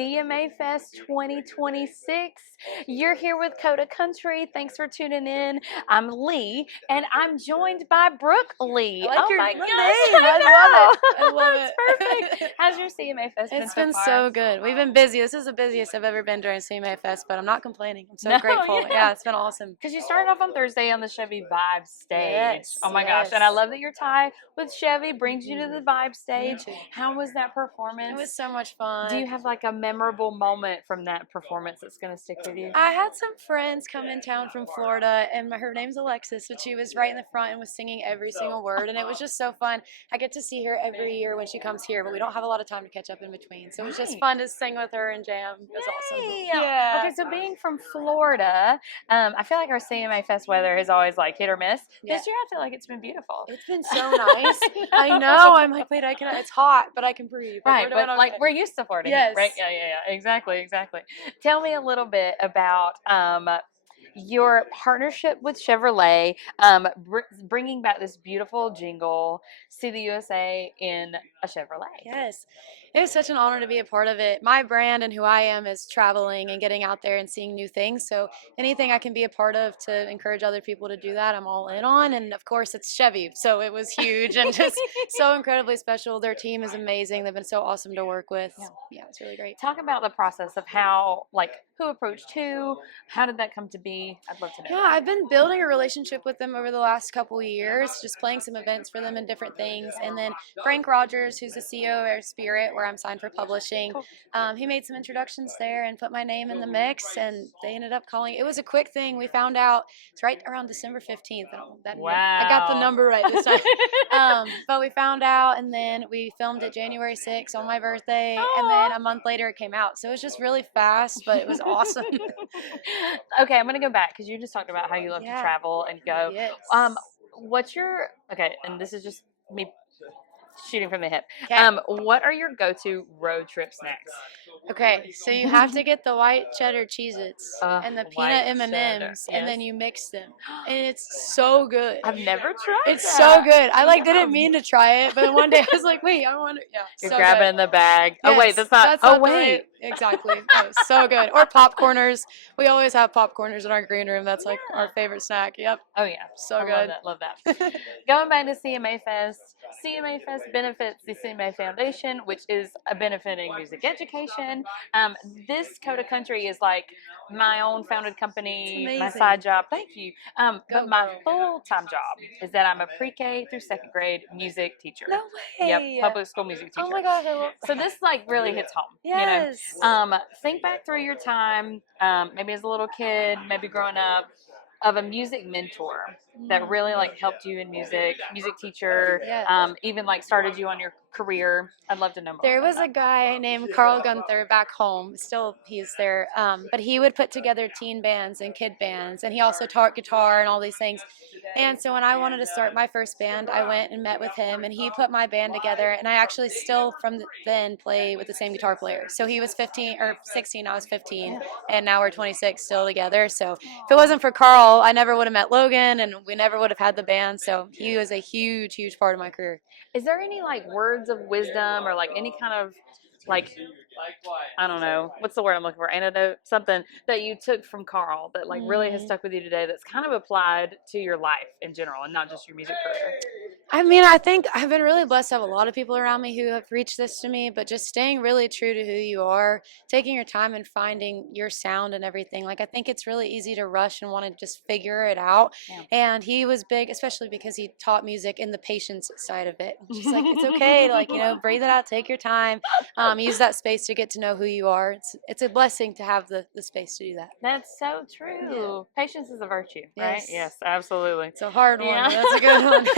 CMA Fest 2026. You're here with Coda Country. Thanks for tuning in. I'm Leigh, and I'm joined by Brooke Lee. I like oh your my name. gosh, I love it. I love It's it. perfect. How's your CMA Fest been It's so been far? so good. We've been busy. This is the busiest I've ever been during CMA Fest, but I'm not complaining. I'm so grateful. Yeah, it's been awesome. Because you started off on Thursday on the Chevy Vibe stage. Yes, oh my gosh. And I love that your tie with Chevy brings you to the Vibe stage. How was that performance? It was so much fun. Do you have like a memorable moment from that performance that's going to stick with you? I had some friends come in town from Florida, and her name's Alexis, but she was right in the front and was singing every single word, and it was just so fun. I get to see her every year when she comes here, but we don't have a lot of time to catch up in between, so it was just fun to sing with her and jam. It was awesome. Yeah. Okay, so being from Florida, I feel like our CMA Fest weather is always like hit or miss. This year, I feel like it's been beautiful. It's been so nice. I know. I'm like, wait, it's hot, but I can breathe. Right, but like we're used to Florida. Yes. Right? Yeah. Exactly. Tell me a little bit about your partnership with Chevrolet, bringing back this beautiful jingle, "See the USA" in a Chevrolet. Yes. It was such an honor to be a part of it. My brand and who I am is traveling and getting out there and seeing new things. So anything I can be a part of to encourage other people to do that, I'm all in on. And of course, it's Chevy. So it was huge and just so incredibly special. Their team is amazing. They've been so awesome to work with. Yeah, it's really great. Talk about the process of how, like, who approached who? How did that come to be? I'd love to know. Yeah, I've been building a relationship with them over the last couple of years, just playing some events for them and different things. And then Frank Rogers, who's the CEO of Spirit, where I'm signed for publishing, he made some introductions there and put my name in the mix, and they ended up calling. It was a quick thing. We found out it's right around December 15th. Wow. I got the number right this time. But we found out, and then we filmed it January 6th on my birthday, and then a month later it came out. So it was just really fast, but it was awesome. Okay, I'm going to go back because you just talked about how you love to travel and go. Yes. What's your, okay, and this is just me shooting from the hip. Okay. What are your go-to road trip snacks? Okay, so you have to get the white cheddar Cheez-Its and the peanut M&Ms, and then you mix them, and it's so good. I've never tried It's that. so good. I didn't mean to try it, but then one day I was like, wait, I want to. Yeah, you're so grabbing good. in the bag. Yes, Oh wait, that's not. Right. Exactly. Oh, so good. Or popcorners. We always have popcorners in our green room. That's like our favorite snack. Yep. Oh yeah, so good. Love that. Going back to CMA Fest. CMA Fest benefits the CMA Foundation, which is benefiting music education. This Coda Country is like my own founded company, my side job. Thank you. But my full-time job is that I'm a pre-K through second grade music teacher. No way. Yep, public school music teacher. Oh my gosh, I love that. So this like really hits home. Yes. You know? Think back through your time, maybe as a little kid, maybe growing up, of a music mentor that really like helped you in music teacher, even like started you on your career. I'd love to know more. There was a guy named Carl Gunther back home. Still, he's there. But he would put together teen bands and kid bands, and he also taught guitar and all these things. And so when I wanted to start my first band, I went and met with him, and he put my band together. And I actually still from then play with the same guitar player. So he was 15 or 16, I was 15, and now we're 26 still together. So if it wasn't for Carl, I never would have met Logan, and we never would have had the band. So he was a huge, huge part of my career. Is there any like words of wisdom or like any kind of like, I don't know, what's the word I'm looking for, antidote, something that you took from Carl that like really has stuck with you today that's kind of applied to your life in general and not just your music career? I mean, I think I've been really blessed to have a lot of people around me who have reached this to me, but just staying really true to who you are, taking your time and finding your sound and everything. Like, I think it's really easy to rush and want to just figure it out. Yeah. And he was big, especially because he taught music in the patience side of it. Just like, it's okay to, like, you know, breathe it out, take your time, use that space to get to know who you are. It's a blessing to have the space to do that. That's so true. Yeah. Patience is a virtue, right? Yes, absolutely. It's a hard one, but that's a good one.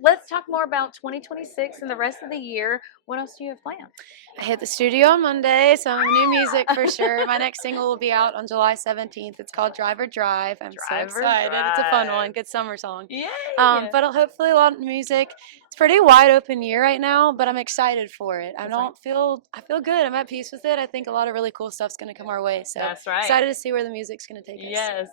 Let's talk more about 2026 and the rest of the year. What else do you have planned? I hit the studio on Monday, so new music for sure. My next single will be out on July 17th. It's called Drive or Drive. I'm so excited. It's a fun one. Good summer song. Yeah. But hopefully a lot of music. It's a pretty wide open year right now, but I'm excited for it. I feel good. I'm at peace with it. I think a lot of really cool stuff's going to come our way. So that's right. Excited to see where the music's going to take us.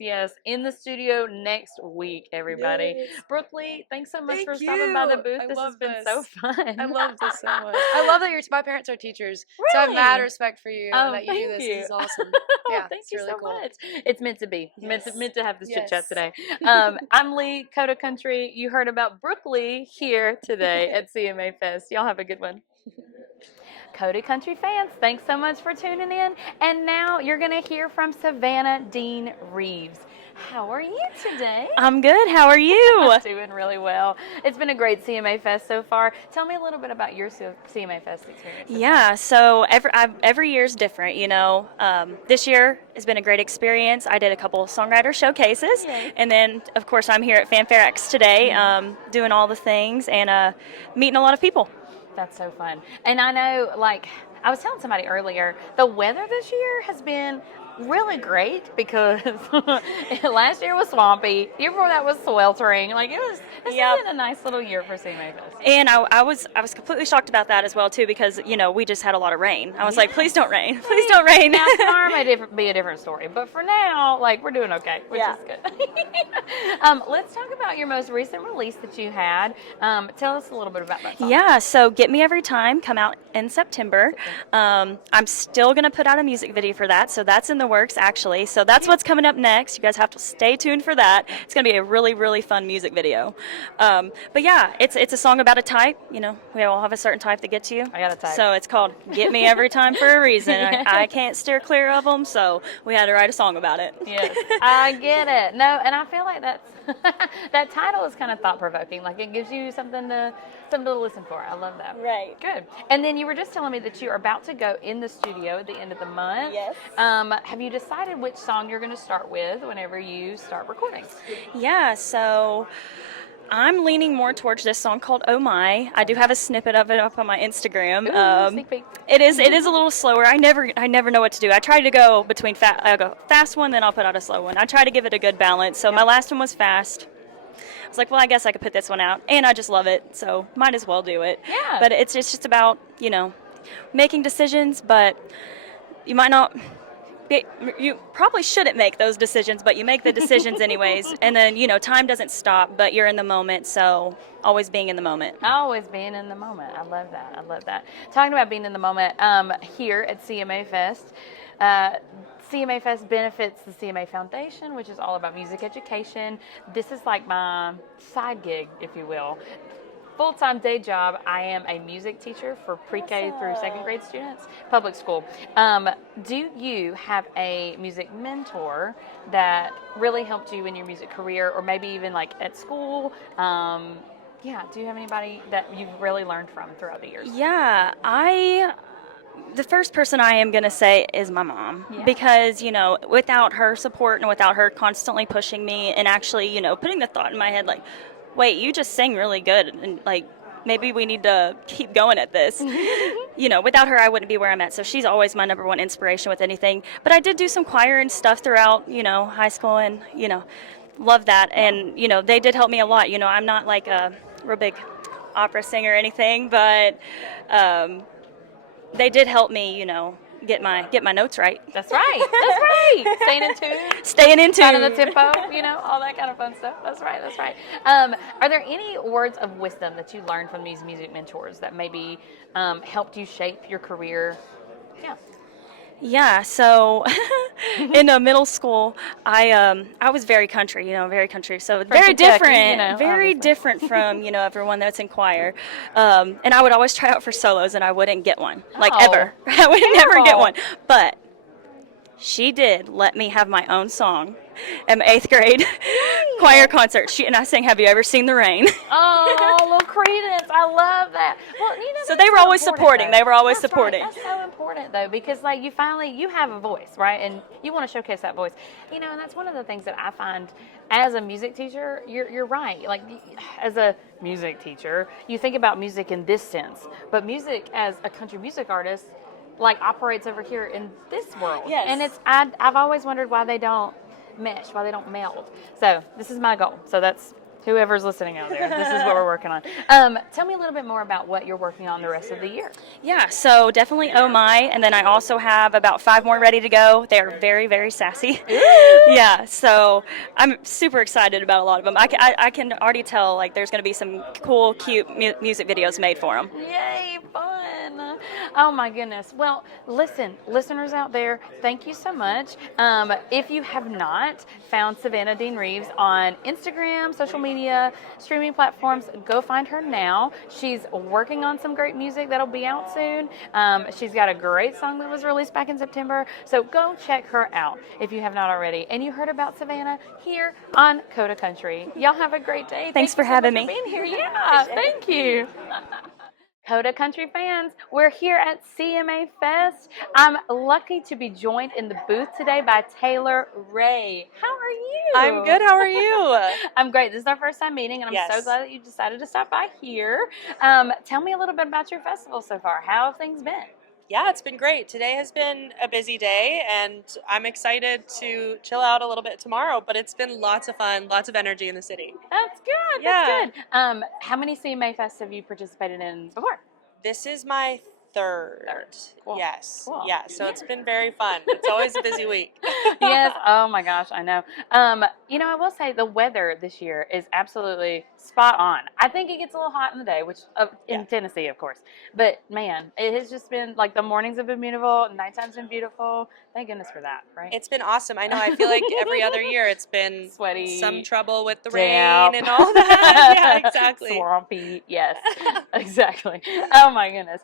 Yes. In the studio next week, everybody. Yes. Brooke Lee, thanks so much much Thank for you. stopping by the booth. I This love has been this. so fun. I love this so much. I love that my parents are teachers, so I have mad Really? respect for you Oh, and that you do thank this. you. This is awesome. Oh, Yeah, thank it's you really so cool. much. It's meant to be. Yes. Meant to have this chit chat Yes. today. I'm Leigh, Coda Country. You heard about Brooke Lee here today at CMA Fest. Y'all have a good one. Coda Country fans, thanks so much for tuning in. And now you're going to hear from Savannah Dean Reeves. How are you today? I'm good. How are you? I'm doing really well. It's been a great CMA Fest so far. Tell me a little bit about your CMA Fest experience. Yeah, so every year is different, you know. This year has been a great experience. I did a couple songwriter showcases, Yay. and then, of course, I'm here at Fanfare X today doing all the things and meeting a lot of people. That's so fun. And I know, like, I was telling somebody earlier, the weather this year has been really great because last year was swampy. The year before that was sweltering. Like, this has been a nice little year for CMA Fest. And I was completely shocked about that as well too, because you know we just had a lot of rain. I was like, please don't rain, please don't rain. Now tomorrow may be a different story, but for now, like, we're doing okay, which is good. Let's talk about your most recent release that you had. Tell us a little bit about that song. Yeah, so Get Me Every Time come out in September. I'm still gonna put out a music video for that, so that's in the works actually. So that's what's coming up next. You guys have to stay tuned for that. It's gonna be a really, really fun music video. But yeah, it's a song about a type. You know, we all have a certain type that gets you. I got a type. So it's called Get Me Every Time for a reason. I can't steer clear of them, so we had to write a song about it. Yes, I get it. No, and I feel like that's that title is kind of thought provoking. Like, it gives you something to listen for. I love that. Right. Good. And then you were just telling me that you're about to go in the studio at the end of the month. Yes. Have you decided which song you're going to start with whenever you start recording? Yeah, so I'm leaning more towards this song called Oh My. I do have a snippet of it up on my Instagram. Ooh, sneak peek. It is a little slower. I never know what to do. I try to go between I'll go fast one, then I'll put out a slow one. I try to give it a good balance. So my last one was fast. I was like, well, I guess I could put this one out, and I just love it, so might as well do it. Yeah. But it's just about, you know, making decisions, but you might not. You probably shouldn't make those decisions, but you make the decisions anyways. And then, you know, time doesn't stop, but you're in the moment, so always being in the moment. Always being in the moment. I love that. I love that. Talking about being in the moment, here at CMA Fest, CMA Fest benefits the CMA Foundation, which is all about music education. This is like my side gig, if you will. Full-time day job, I am a music teacher for pre-K through second grade students, public school. Do you have a music mentor that really helped you in your music career, or maybe even like at school? Do you have anybody that you've really learned from throughout the years? Yeah, the first person I am going to say is my mom, because, you know, without her support and without her constantly pushing me and actually, you know, putting the thought in my head like, wait, you just sing really good, and like maybe we need to keep going at this. You know, without her I wouldn't be where I'm at. So she's always my number one inspiration with anything. But I did do some choir and stuff throughout, you know, high school, and, you know, love that. And, you know, they did help me a lot. You know, I'm not like a real big opera singer or anything, but they did help me, you know, get my notes right. That's right. That's right. Staying in tune. Finding the tempo, you know, all that kind of fun stuff. That's right. That's right. Are there any words of wisdom that you learned from these music mentors that maybe helped you shape your career? Yeah. Yeah, so in middle school, I was very country, you know, very country. So very Kentucky, different, you know, very obviously. different from, you know, everyone that's in choir. And I would always try out for solos, and I wouldn't get one, like ever. I would never get one. But she did let me have my own song in 8th grade choir concert. And I sang "Have You Ever Seen the Rain?" Oh, little credence. I love that. Well, you know, So they were always supporting. They were always supporting. Right. That's so important, though, because like you have a voice, right? And you want to showcase that voice. You know, and that's one of the things that I find as a music teacher. You're right. Like, as a music teacher, you think about music in this sense, but music as a country music artist, like, operates over here in this world. Yes. And I've always wondered why they don't mesh, why they don't meld. So this is my goal. So that's Whoever's listening out there, this is what we're working on. Tell me a little bit more about what you're working on the rest of the year. Yeah, so definitely Oh My, and then I also have about 5 more ready to go. They're very, very sassy. Yeah, so I'm super excited about a lot of them. I can already tell, like, there's going to be some cool, cute music videos made for them. Yay, fun. Oh my goodness. Well, listen, listeners out there, thank you so much. If you have not found Savannah Dean Reeves on Instagram, social media, streaming platforms, go find her now. She's working on some great music that'll be out soon. She's got a great song that was released back in September. So go check her out if you have not already. And you heard about Savannah here on Coda Country. Y'all have a great day. Thanks for having me. Being here. Yeah, thank you. Coda Country fans, we're here at CMA Fest. I'm lucky to be joined in the booth today by Taylor-Rae. How are you? I'm good. How are you? I'm great. This is our first time meeting, and I'm so Yes. glad that you decided to stop by here. Tell me a little bit about your festival so far. How have things been? Yeah, it's been great. Today has been a busy day, and I'm excited to chill out a little bit tomorrow, but it's been lots of fun, lots of energy in the city. That's good. Yeah. That's good. How many CMA Fests have you participated in before? This is my third. Cool. Yes. Cool. Yeah, so it's been very fun. It's always a busy week. Yes. Oh my gosh, I know. I will say the weather this year is absolutely spot on. I think it gets a little hot in the day, which in Yeah. Tennessee, of course. But man, it has just been like the mornings have been beautiful, nighttime's been beautiful. Thank goodness for that, right? It's been awesome. I know. I feel like every other year it's been Sweaty, some trouble with the damp. rain and all that. Yeah, exactly. Swampy, yes, exactly. Oh my goodness.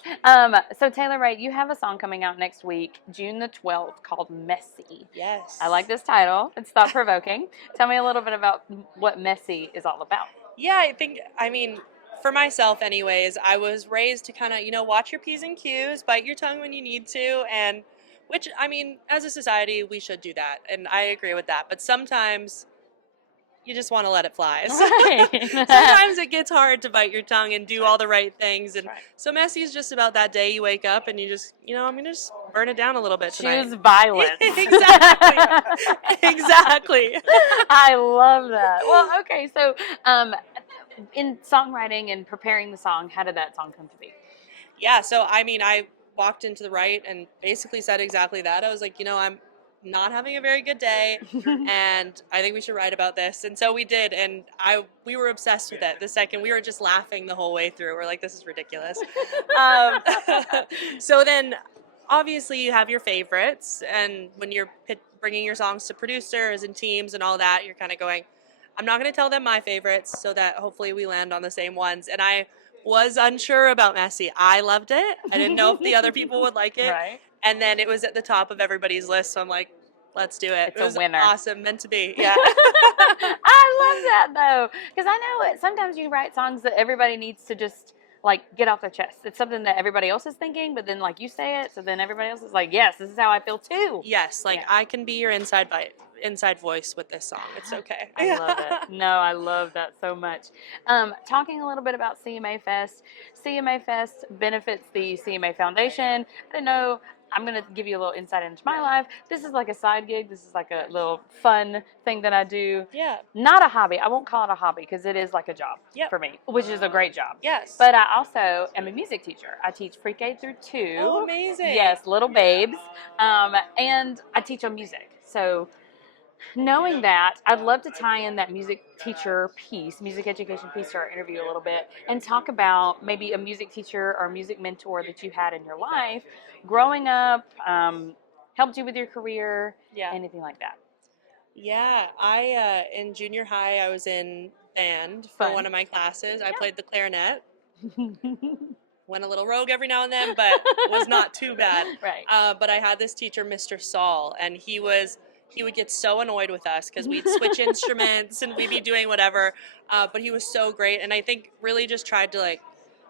So Taylor-Rae, you have a song coming out next week, June the 12th, called Messy. Yes. I like this title. It's thought-provoking. Tell me a little bit about what Messy is all about. Yeah, I mean, for myself, anyways, I was raised to kind of, watch your P's and Q's, bite your tongue when you need to, and which, I mean, as a society, we should do that, and I agree with that. But sometimes you just want to let it fly. So Right. sometimes it gets hard to bite your tongue and do all the right things, and Right. so Messy is just about that day you wake up and you just, I'm gonna just burn it down a little bit tonight. Choose violence. Exactly. Exactly. I love that. Well, okay, so in songwriting and preparing the song, how did that song come to be? Yeah, so I mean, I walked into the right and basically said exactly that. I was like, I'm not having a very good day, and I think we should write about this. And so we did, and we were obsessed with it. The second we were just laughing the whole way through. We're like, this is ridiculous. So then, obviously, you have your favorites, and when you're bringing your songs to producers and teams and all that, you're kind of going, I'm not going to tell them my favorites, so that hopefully we land on the same ones. And I was unsure about Messy. I loved it. I didn't know if the other people would like it. Right. And then it was at the top of everybody's list, so I'm like, let's do it. It's It was a winner. awesome, meant to be. Yeah. I love that though, because I know sometimes you write songs that everybody needs to just like get off their chest. It's something that everybody else is thinking, but then like you say it, so then everybody else is like, yes, this is how I feel too. Yes, like Yeah. I can be your inside voice with this song. It's okay. I love it. No, I love that so much. Talking a little bit about CMA Fest. CMA Fest benefits the CMA Foundation. I don't know. I'm going to give you a little insight into my life. This is like a side gig. This is like a little fun thing that I do. Yeah. Not a hobby. I won't call it a hobby because it is like a job Yep. for me, which is a great job. Yes. But I also am a music teacher. I teach pre-K through 2. Oh, amazing. Yes, little babes. And I teach on music. So knowing that, I'd love to tie in that music teacher piece, music education piece to our interview a little bit and talk about maybe a music teacher or music mentor that you had in your life growing up, helped you with your career, Yeah. anything like that. Yeah. I in junior high, I was in band for Fun. one of my classes. I played the clarinet. Went a little rogue every now and then, but was not too bad. Right. But I had this teacher, Mr. Saul, and he would get so annoyed with us because we'd switch instruments and we'd be doing whatever. But he was so great, and I think really just tried to like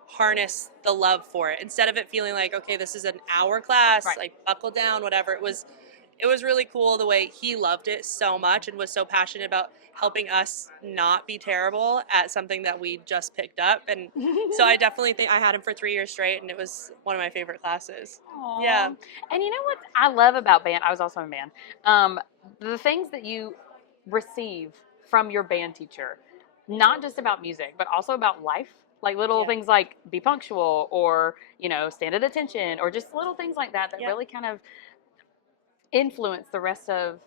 harness the love for it instead of it feeling like, okay, this is an hour class, Right. like buckle down, whatever. It was really cool the way he loved it so much and was so passionate about helping us not be terrible at something that we just picked up. And so I definitely think I had him for 3 years straight, and it was one of my favorite classes. Aw. Yeah. And you know what I love about band? I was also in band. The things that you receive from your band teacher not just about music, but also about life. Like little things like be punctual or, stand at attention or just little things like that really kind of influence the rest of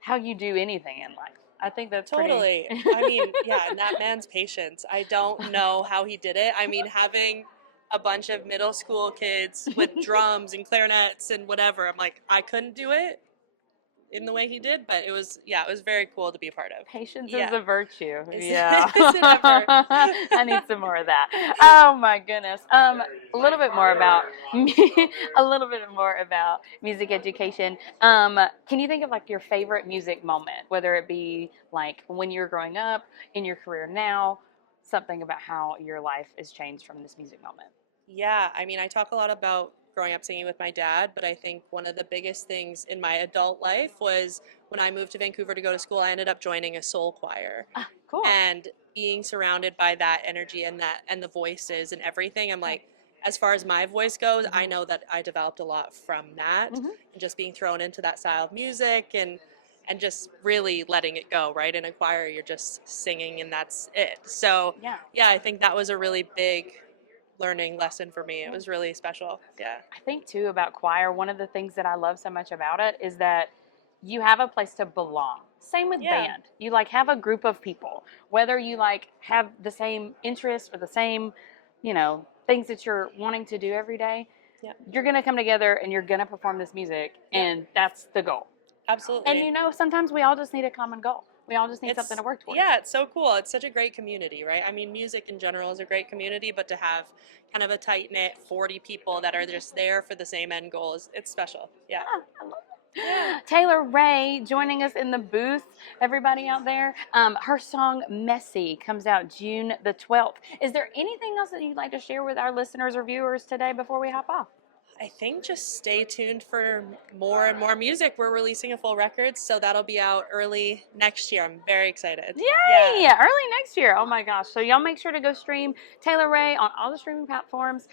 how you do anything in life. I think that's Totally. pretty. I mean, yeah, and that man's patience. I don't know how he did it. I mean, having a bunch of middle school kids with drums and clarinets and whatever, I'm like, I couldn't do it in the way he did, but it was very cool to be a part of. Patience Yeah. is a virtue. Is Yeah. it ever? I need some more of that. Oh my goodness. A little bit more about music education. Can you think of like your favorite music moment, whether it be like when you were growing up, in your career now, something about how your life has changed from this music moment? Yeah, I mean, I talk a lot about growing up singing with my dad, but I think one of the biggest things in my adult life was when I moved to Vancouver to go to school, I ended up joining a soul choir. Ah, cool. And being surrounded by that energy and the voices and everything, I'm like, as far as my voice goes, I know that I developed a lot from that and just being thrown into that style of music and just really letting it go, right? In a choir, you're just singing and that's it. So yeah, I think that was a really big learning lesson for me. It was really special. Yeah. I think too about choir, one of the things that I love so much about it is that you have a place to belong. Same with band. You like have a group of people, whether you like have the same interests or the same, things that you're wanting to do every day. You're going to come together and you're going to perform this music and that's the goal. Absolutely. And sometimes we all just need a common goal. We all just need something to work towards. Yeah, it's so cool. It's such a great community, right? I mean, music in general is a great community, but to have kind of a tight-knit 40 people that are just there for the same end goal it's special. Yeah. I love it. Yeah. Taylor-Rae joining us in the booth, everybody out there. Her song Messy comes out June the 12th. Is there anything else that you'd like to share with our listeners or viewers today before we hop off? I think just stay tuned for more and more music. We're releasing a full record, so that'll be out early next year. I'm very excited. Yay! Yeah. Early next year. Oh my gosh. So y'all make sure to go stream Taylor-Rae on all the streaming platforms.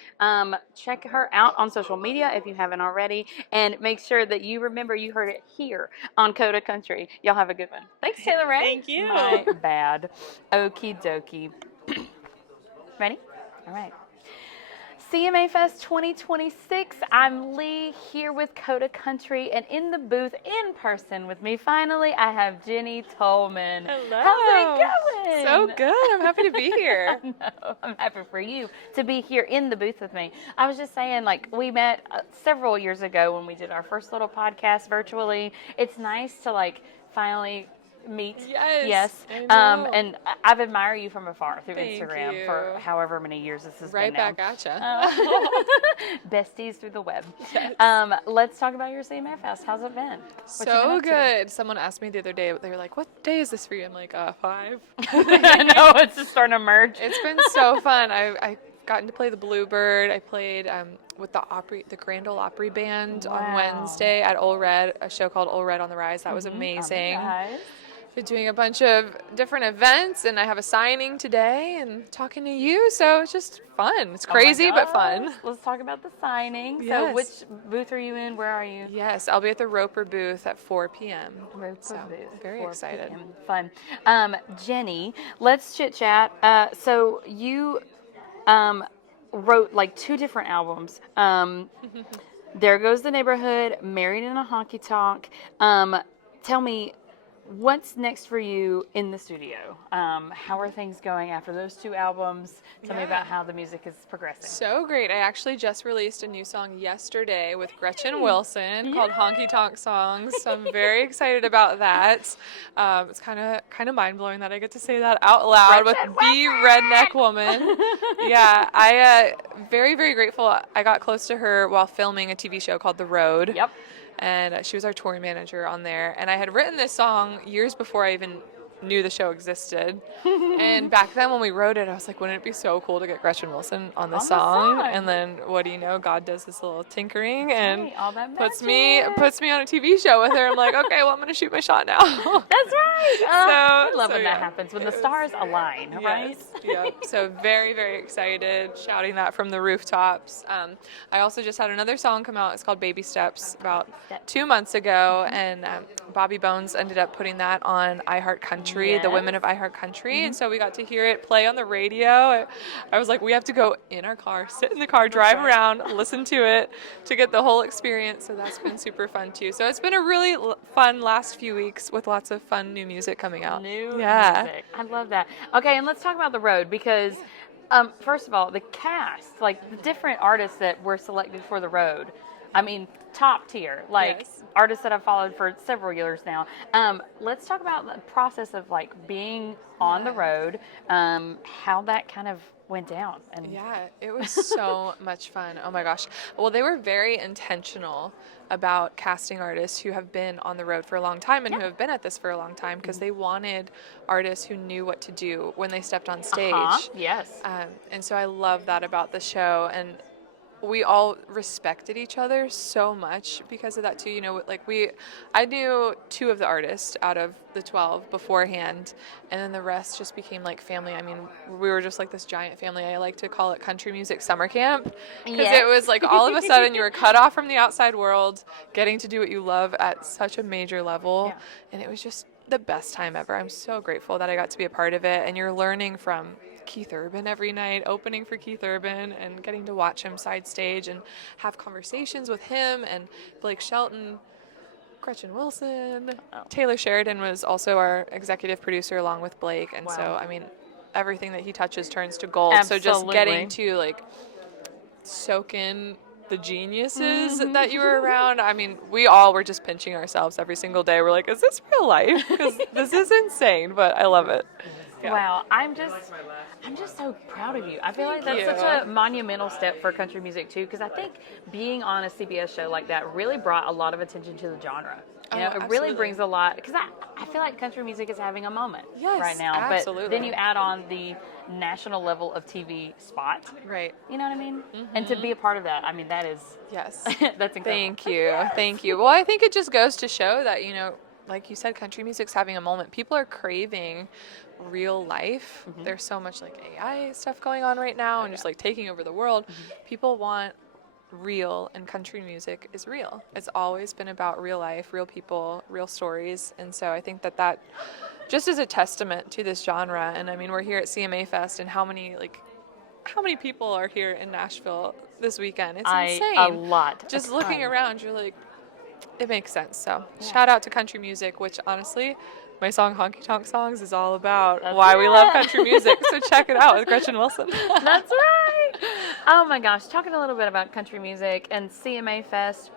Check her out on social media if you haven't already. And make sure that you remember you heard it here on Coda Country. Y'all have a good one. Thanks, Taylor-Rae. Thank you. My bad. Okie dokie. Ready? All right. CMA Fest 2026. I'm Leigh here with Coda Country, and in the booth, in person with me, finally, I have Jenny Tolman. Hello. How's it going? So good. I'm happy to be here. I know. I'm happy for you to be here in the booth with me. I was just saying, we met several years ago when we did our first little podcast virtually. It's nice to, finally meet. Yes. I know. And I've admired you from afar through Thank Instagram you. for however many years this has been Right now. back at you. Besties through the web. Yes. Let's talk about your CMA Fest. How's it been? What you been So up to? good. Someone asked me the other day, they were like, what day is this for you? I'm like, 5. I know, it's just starting to merge. It's been so fun. I gotten to play the Bluebird. I played with the Grand Ole Opry Band on Wednesday at Ole Red, a show called Ole Red on the Rise. That was amazing. Been doing a bunch of different events, and I have a signing today and talking to you, so it's just fun. It's crazy, but fun. Let's talk about the signing. Yes. So which booth are you in? Where are you? Yes, I'll be at the Roper booth at 4 p.m. Roper So, booth. very 4 excited. p.m. Fun. Jenny, let's chit chat. So you wrote 2 different albums. There Goes the Neighborhood, Married in a Honky Tonk. Tell me, what's next for you in the studio? How are things going after those 2 albums? Tell me about how the music is progressing. So great. I actually just released a new song yesterday with Gretchen Wilson called Honky Tonk Songs. So I'm very excited about that. It's kind of mind-blowing that I get to say that out loud with the redneck woman. Yeah, I very, very grateful. I got close to her while filming a TV show called The Road. Yep. And she was our touring manager on there. And I had written this song years before I even knew the show existed. And back then when we wrote it, I was like, wouldn't it be so cool to get Gretchen Wilson on the song? And then what do you know? God does this little tinkering and all that puts me on a TV show with her. I'm like, okay, well, I'm going to shoot my shot now. That's right. I love when that yeah. happens, when the stars align, right? Yeah. So very, very excited, shouting that from the rooftops. I also just had another song come out. It's called Baby Steps about 2 months ago, and Bobby Bones ended up putting that on iHeart Country. Country, the women of Country, Mm-hmm. and so we got to hear it play on the radio. I was like, we have to go in our car, sit in the car, drive around, listen to it to get the whole experience. So that's been super fun too. So it's been a really fun last few weeks with lots of fun new music coming out. New Yeah. music. I love that. Okay, and let's talk about the road because, first of all, the cast, like the different artists that were selected for the road. I mean, top tier, like Yes. artists that I've followed for several years now. Let's talk about the process of like being on the road, how that kind of went down. And Yeah, it was so much fun. Oh my gosh. Well, they were very intentional about casting artists who have been on the road for a long time and who have been at this for a long time because they wanted artists who knew what to do when they stepped on stage. Yes. And so I love that about the show. And we all respected each other so much because of that too. You know, like I knew 2 of the artists out of the 12 beforehand, and then the rest just became like family. I mean, we were just like this giant family. I like to call it country music summer camp because Yes. it was like all of a sudden you were cut off from the outside world, getting to do what you love at such a major level, and it was just the best time ever. I'm so grateful that I got to be a part of it, and you're learning from Keith Urban every night, opening for Keith Urban and getting to watch him side stage and have conversations with him and Blake Shelton, Gretchen Wilson. Taylor Sheridan was also our executive producer along with Blake. And so, I mean, everything that he touches turns to gold. So just getting to like soak in the geniuses that you were around. I mean, we all were just pinching ourselves every single day. We're like, is this real life? Because this is insane, but I love it. Yeah. Wow, I'm just so proud of you. I feel like that's such a monumental step for country music too, because I think being on a CBS show like that really brought a lot of attention to the genre. You know, it really brings a lot, because I feel like country music is having a moment right now. Absolutely. But then you add on the national level of TV spot. Right. You know what I mean? And to be a part of that, I mean, that is, yes. that's incredible. Thank you. Thank you. Well, I think it just goes to show that, you know, like you said, country music's having a moment. People are craving real life. There's so much like AI stuff going on right now and just like taking over the world. People want real, and country music is real. It's always been about real life, real people, real stories. And so I think that just is a testament to this genre. And I mean, we're here at CMA Fest, and how many people are here in Nashville this weekend? It's insane. A lot. Just looking around, you're like, it makes sense. So shout out to country music, which honestly, my song Honky Tonk Songs is all about why we love country music. So check it out with Gretchen Wilson. That's right. Oh my gosh. Talking a little bit about country music, and CMA Fest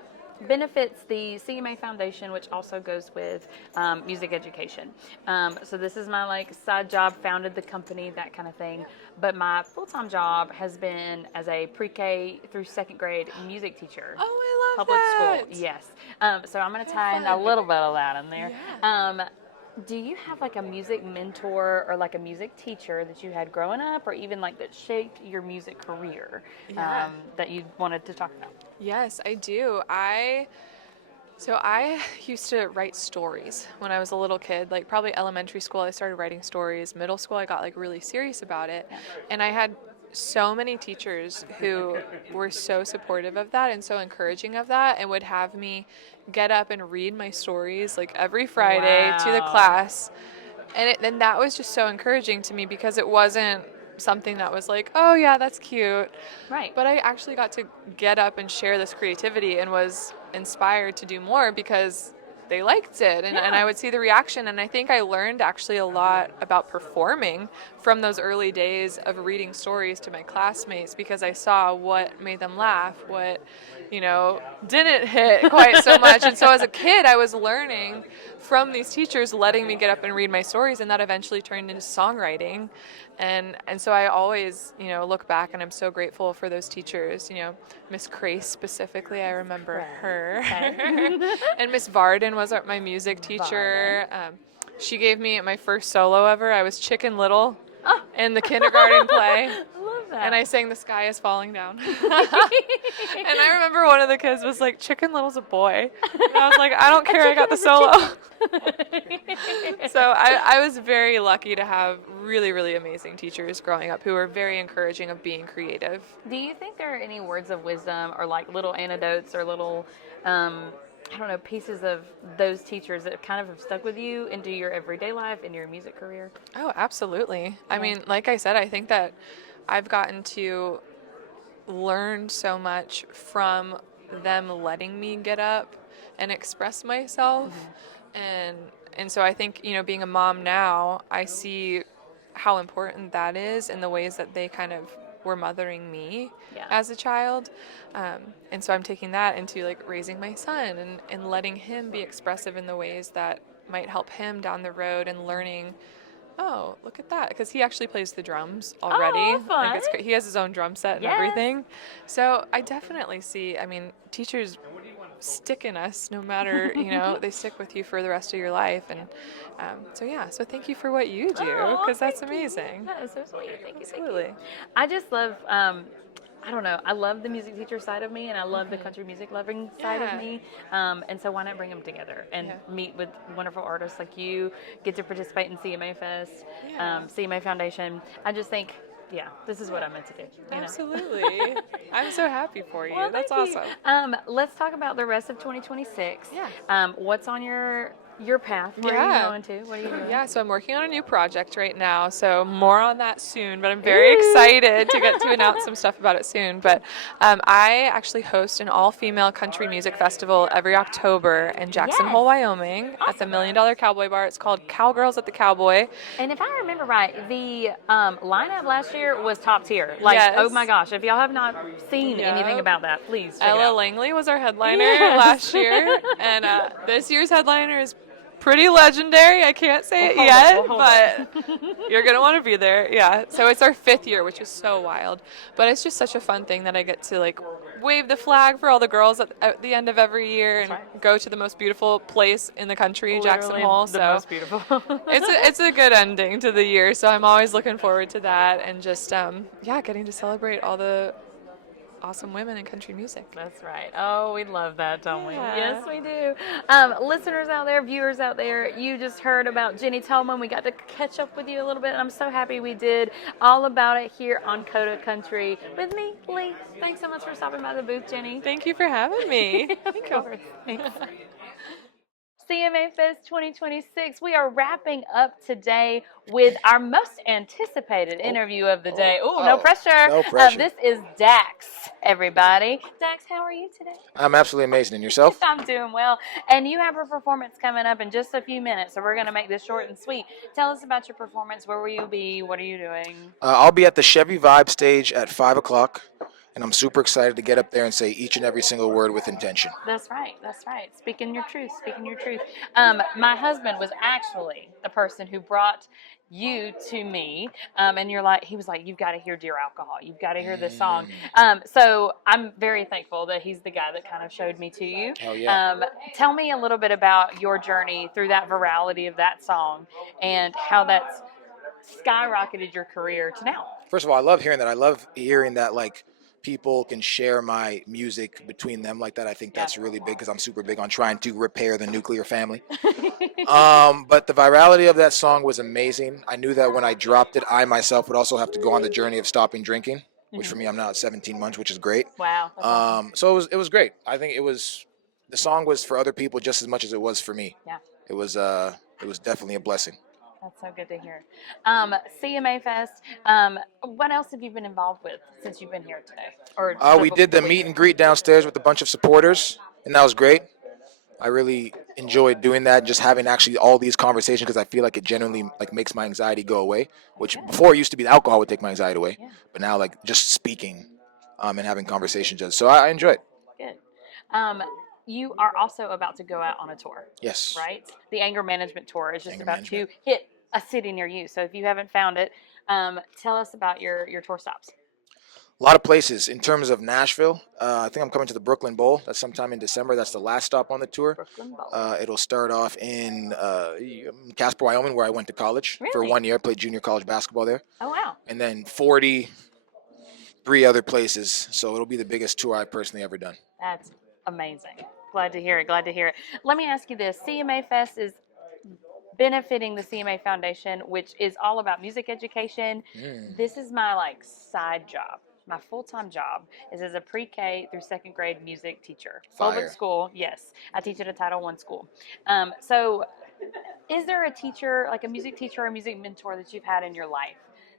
benefits the CMA Foundation, which also goes with music education. So this is my like side job, founded the company, that kind of thing. But my full-time job has been as a pre-K through 2nd grade music teacher. Oh, I love public that. school. Yes. So I'm going to tie in a little bit of that in there. Yeah. Do you have like a music mentor or like a music teacher that you had growing up, or even like that shaped your music career that you wanted to talk about? Yes, I do. So I used to write stories when I was a little kid, like probably elementary school. I started writing stories. Middle school, I got like really serious about it. And I had so many teachers who were so supportive of that and so encouraging of that, and would have me get up and read my stories like every Friday to the class. And that was just so encouraging to me, because it wasn't something that was like, oh yeah, that's cute. Right. But I actually got to get up and share this creativity, and was inspired to do more because they liked it, and I would see the reaction. And I think I learned actually a lot about performing from those early days of reading stories to my classmates, because I saw what made them laugh, what, you know, didn't hit quite so much. And so as a kid, I was learning from these teachers, letting me get up and read my stories, and that eventually turned into songwriting. And so I always, you know, look back, and I'm so grateful for those teachers. You know, Miss Crace specifically, I remember her. And Miss Varden was my music teacher. She gave me my first solo ever. I was Chicken Little in the kindergarten play. And I sang The Sky is Falling Down. And I remember one of the kids was like, Chicken Little's a boy. And I was like, I don't care, I got the solo. So I was very lucky to have really, really amazing teachers growing up who were very encouraging of being creative. Do you think there are any words of wisdom or like little anecdotes or little I don't know, pieces of those teachers that kind of have stuck with you into your everyday life, into your music career? Oh, absolutely. I Yeah. mean, like I said, I think that I've gotten to learn so much from them letting me get up and express myself. And and so I think, being a mom now, I see how important that is in the ways that they kind of were mothering me Yeah. as a child. And so I'm taking that into like raising my son and letting him be expressive in the ways that might help him down the road and learning, oh, look at that, because he actually plays the drums already. Oh, fun. Like he has his own drum set and Yes. everything. So I definitely see, I mean, teachers stick in us no matter, they stick with you for the rest of your life. And so thank you for what you do, Oh, because that's thank you. amazing. That is so sweet. Thank you. Absolutely. I just love, I don't know, I love the music teacher side of me, and I love the country music loving side of Yeah. me. And so why not bring them together and Yeah. meet with wonderful artists like you, get to participate in CMA Fest, Yeah. CMA Foundation. I just think, yeah, this is what I'm meant to do. You know? Absolutely. I'm so happy for you. Well, That's thank you. awesome. Let's talk about the rest of 2026. Yeah. What's on your path? Where are Yeah. you going to? What are you doing? Yeah, so I'm working on a new project right now, so more on that soon, but I'm very excited to get to announce some stuff about it soon. But I actually host an all-female country music festival every October in Jackson Yes. Hole, Wyoming, at the $1 Million Cowboy Bar. It's called Cowgirls at the Cowboy. And if I remember right, the lineup last year was top tier. Like, Yes. oh my gosh, if y'all have not seen anything Yep. about that, please check it Ella out. Langley was our headliner Yes. last year, and this year's headliner is pretty legendary. I can't say it We'll yet, hold but you're going to want to be there. Yeah. So it's our 5th year, which is so wild. But it's just such a fun thing that I get to like wave the flag for all the girls at the end of every year and go to the most beautiful place in the country, Jackson Literally Hole. the So most beautiful. it's a good ending to the year. So I'm always looking forward to that and just getting to celebrate all the awesome women in country music. That's right. Oh, we love that, don't we? Yeah. Yes, we do. Listeners out there, viewers out there, you just heard about Jenny Tolman. We got to catch up with you a little bit, and I'm so happy we did. All about it here on Coda Country with me, Leigh. Thanks so much for stopping by the booth, Jenny. Thank you for having me. Of course. Thanks. CMA Fest 2026. We are wrapping up today with our most anticipated interview of the day. Ooh, no pressure. No pressure. This is Dax, everybody. Dax, how are you today? I'm absolutely amazing. And yourself? I'm doing well. And you have a performance coming up in just a few minutes, so we're going to make this short and sweet. Tell us about your performance. Where will you be? What are you doing? I'll be at the Chevy Vibe stage at 5 o'clock, and I'm super excited to get up there and say each and every single word with intention. That's right. That's right. Speaking your truth. Speaking your truth. My husband was actually the person who brought you to me, and he was like, you've got to hear Dear Alcohol. You've got to hear this song. So I'm very thankful that he's the guy that kind of showed me to you. Hell yeah. Tell me a little bit about your journey through that virality of that song and how that's skyrocketed your career to now. First of all, I love hearing that. I love hearing that, like, people can share my music between them like that. I think that's really big because I'm super big on trying to repair the nuclear family. But the virality of that song was amazing. I knew that when I dropped it, I myself would also have to go on the journey of stopping drinking, which for me, I'm now at 17 months, which is great. Wow. That's awesome. So it was great. I think the song was for other people just as much as it was for me. Yeah. It was definitely a blessing. That's so good to hear. CMA Fest. What else have you been involved with since you've been here today? We did the meet and greet downstairs with a bunch of supporters, and that was great. I really enjoyed doing that, just having actually all these conversations because I feel like it genuinely makes my anxiety go away. Which before it used to be the alcohol would take my anxiety away, but now just speaking and having conversations. So I enjoy it. Good. You are also about to go out on a tour. Yes. Right? The Anger Management Tour is just Anger about Management. to hit a city near you. So if you haven't found it, tell us about your tour stops. A lot of places. In terms of Nashville, I think I'm coming to the Brooklyn Bowl. That's sometime in December. That's the last stop on the tour. Brooklyn Bowl. It'll start off in Casper, Wyoming, where I went to college for Really? 1 year. Played junior college basketball there. Oh, wow. And then 43 other places. So it'll be the biggest tour I've personally ever done. That's amazing. Glad to hear it. Glad to hear it. Let me ask you this. CMA Fest is benefiting the CMA Foundation, which is all about music education. This is my side job. my full-time job is as a pre-K through second grade music teacher. Fire. Public school, yes. I teach at a Title I school. So is there a teacher, like a music teacher or a music mentor that you've had in your life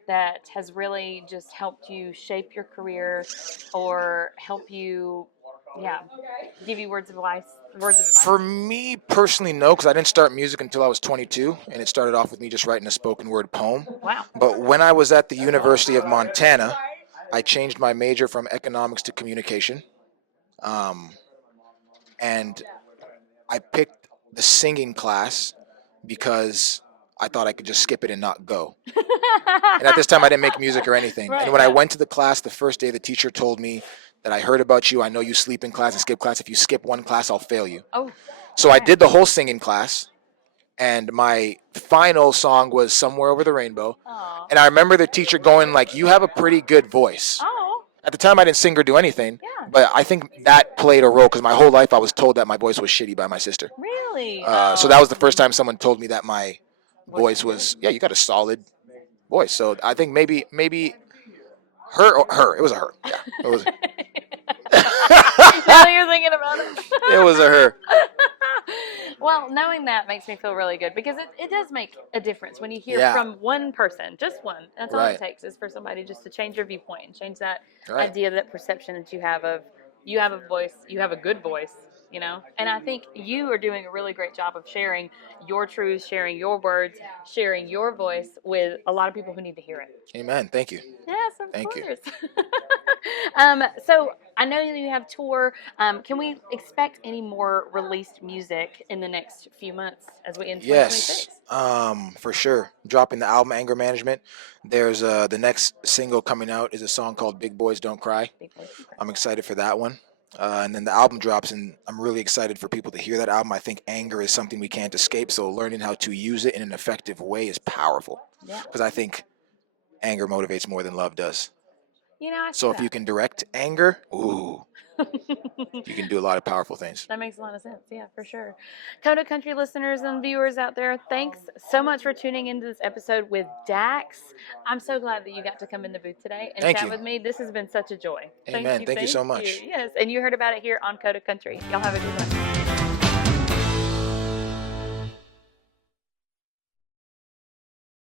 that has really just helped you shape your career or help you, yeah, give you words of advice? For me personally, no, because I didn't start music until I was 22, and it started off with me just writing a spoken word poem. Wow. But when I was at the University of Montana, I changed my major from economics to communication. And I picked the singing class because I thought I could just skip it and not go. And at this time, I didn't make music or anything. Right, and when I yeah. went to the class the first day, the teacher told me that I heard about you. I know you sleep in class and skip class. If you skip one class, I'll fail you. Oh. So I did the whole singing class. And my final song was Somewhere Over the Rainbow. Aw. And I remember the teacher going like, you have a pretty good voice. Oh. At the time, I didn't sing or do anything. Yeah. But I think that played a role because my whole life I was told that my voice was shitty by my sister. Really? So that was the first time someone told me that my voice was, yeah, you got a solid voice. So I think maybe her. It was a her. Yeah, it was. Now that you're thinking about it. It was a her. Well, knowing that makes me feel really good because it does make a difference when you hear Yeah. from one person, just one. That's all Right. it takes is for somebody just to change your viewpoint and change that Right. idea, that perception that you have of you have a voice, you have a good voice, you know? And I think you are doing a really great job of sharing your truth, sharing your words, sharing your voice with a lot of people who need to hear it. Amen. Thank you. Yes, of Thank you. course. So I know that you have tour. Can we expect any more released music in the next few months as we end 2026? Yes. For sure. Dropping the album Anger Management. There's the next single coming out is a song called Big Boys Don't Cry. Big boys. I'm excited for that one. And then the album drops, and I'm really excited for people to hear that album. I think anger is something we can't escape, so learning how to use it in an effective way is powerful. Yeah. Because I think anger motivates more than love does. You know, I So see if you can direct anger, ooh, you can do a lot of powerful things. That makes a lot of sense. Yeah, for sure. Coda Country listeners and viewers out there, thanks so much for tuning into this episode with Dax. I'm so glad that you got to come in the booth today and Thank chat you. with me. This has been such a joy. Amen. Thank you so much. Yes, and you heard about it here on Coda Country. Y'all have a good one.